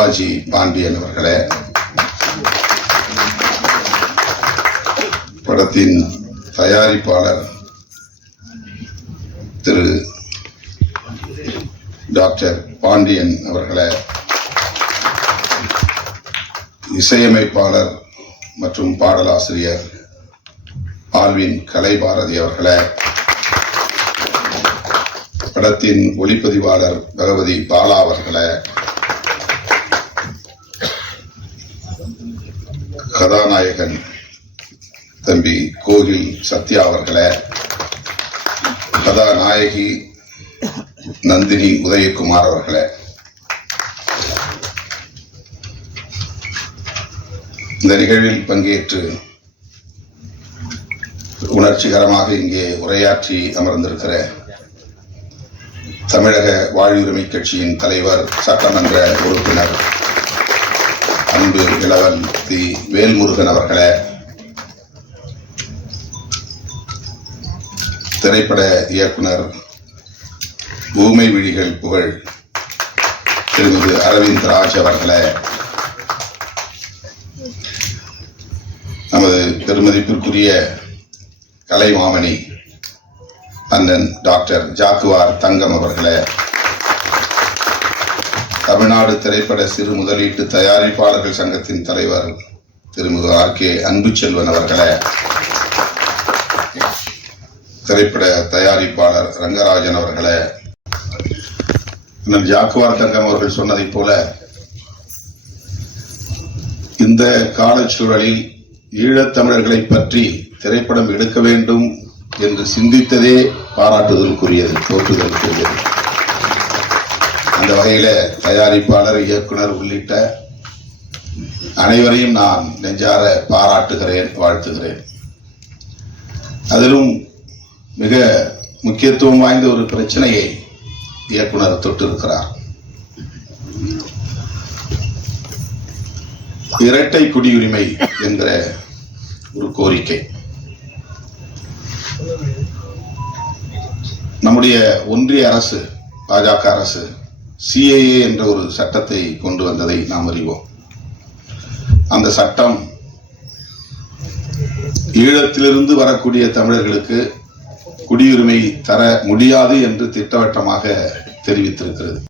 சிவாஜி பாண்டியன் அவர்களே. படத்தின் தயாரிப்பாளர் திரு டாக்டர் பாண்டியன் அவர்களே. இசையமைப்பாளர் மற்றும் பாடலாசிரியர் ஆல்வின் கலைபாரதி அவர்களே. படத்தின் ஒளிப்பதிவாளர் பகவதி பாலா அவர்களே. கதாநாயகன் தம்பி கோகில் சத்யா அவர்களை கதாநாயகி நந்தினி உதயகுமார் அவர்களை. இந்த நிகழ்வில் பங்கேற்று உணர்ச்சிகரமாக இங்கே உரையாற்றி அமர்ந்திருக்கிற தமிழக வாழ்வுரிமை கட்சியின் தலைவர் சட்டமன்ற உறுப்பினர் அன்பு இளவன் தி வேல்முருகன் அவர்களே. திரைப்பட இயக்குனர் பூமை விழிகள் புகழ் திருமதி அரவிந்த் ராஜ் அவர்களே. நமது பெருமதிப்பிற்குரிய கலைமாமணி அண்ணன் டாக்டர் ஜாக்குவார் தங்கம் அவர்களே. தமிழ்நாடு திரைப்பட சிறு முதலீட்டு தயாரிப்பாளர்கள் சங்கத்தின் தலைவர் திருமிகு ஆர். கே. அன்பு செல்வன் அவர்களே. திரைப்பட தயாரிப்பாளர் ரங்கராஜன் அவர்களே. அண்ணன் ஜாக்குவார் தங்கம் அவர்கள் சொன்னதைப் போல இந்த காலச்சூழலில் ஈழத்தமிழர்களை பற்றி திரைப்படம் எடுக்க வேண்டும் என்று சிந்தித்ததே பாராட்டுதலுக்குரியது போற்றுதலுக்குரியது அந்த வகையில் தயாரிப்பாளர் இயக்குனர் உள்ளிட்ட அனைவரையும் நான் நெஞ்சார பாராட்டுகிறேன் வாழ்த்துகிறேன். அதிலும் மிக முக்கியத்துவம் வாய்ந்த ஒரு பிரச்சனையை இயக்குனர் தொட்டிருக்கிறார். இரட்டை குடியுரிமை என்கிற ஒரு கோரிக்கை. நம்முடைய ஒன்றிய அரசு பாஜக அரசு சிஏஏ என்ற ஒரு சட்டத்தை கொண்டு வந்ததை நாம் அறிவோம். அந்த சட்டம் ஈழத்திலிருந்து வரக்கூடிய தமிழர்களுக்கு குடியுரிமை தர முடியாது என்று திட்டவட்டமாக தெரிவித்திருக்கிறது.